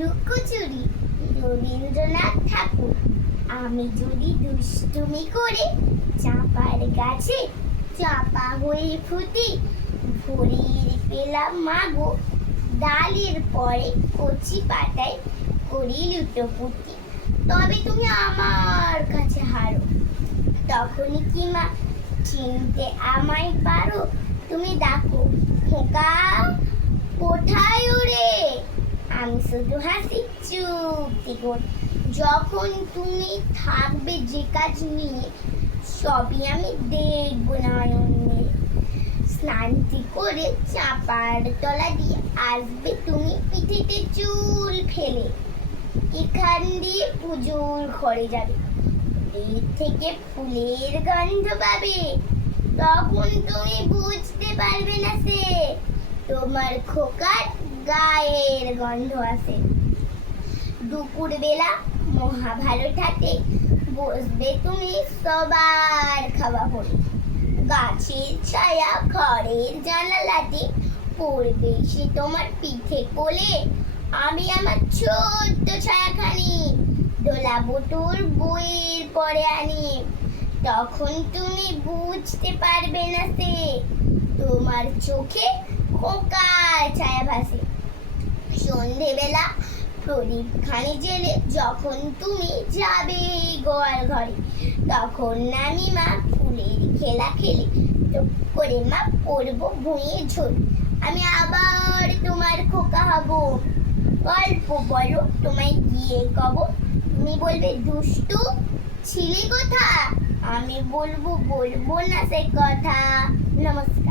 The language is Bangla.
লুকোচুরি রবীন্দ্রনাথ ঠাকুর। আমি যদি দুষ্টুমি করে চাঁপার গাছে চাপা হয়ে ফুটি, ভোরের পেলাম মাগো ডালের পরে কচি পাতায় করি লুটোপুটি। তবে তুমি আমার কাছে হারো, তখনই কি মা চিনতে আমায় পারো? তুমি ডাকো খোকা কোথায় ওরে, আমি শুধু হাসি চুপটি করে। যখন তুমি থাকবে যে কাজ নিয়ে, সবই আমি দেখবো নয়নে। স্নানটি করে চাপার তলা দিয়ে আসবে তুমি পিঠেতে চুল ফেলে, এখান দিয়ে পুজোর ঘরে যাবে, এর থেকে ফুলের গন্ধ পাবে। তখন তুমি বুঝতে পারবে না সে তোমার খোকার গায়ের গন্ধ আসে। দুপুর বেলা মহাভারত হাতে বসবে তুমি সবার খাওয়া হলে, গাছের ছায়া ঘরের জানালাতে পড়বে সে তোমার পিঠে কোলে। আমি আমার ছোট্ট ছায়াখানি দোলাবো তোর বইয়ের পরে আনি, তখন তুমি বুঝতে পারবে না সে তোমার চোখে খোকার ছায়া ভাসে। সন্ধেবেলা প্রদীপ খানি জেলে যখন তুমি যাবে গোয়াল ঘরে, তখন আমি মা ফুলের খেলা খেলে টুক করে মা পড়বো ভুঁয়ে ঝোল। আমি আবার তোমার খোকা হব, গল্প বলো তোমায় গিয়ে কব। তুমি বলবে দুষ্টু ছিলি কোথা, আমি বলবো না সে কথা। নমস্কার।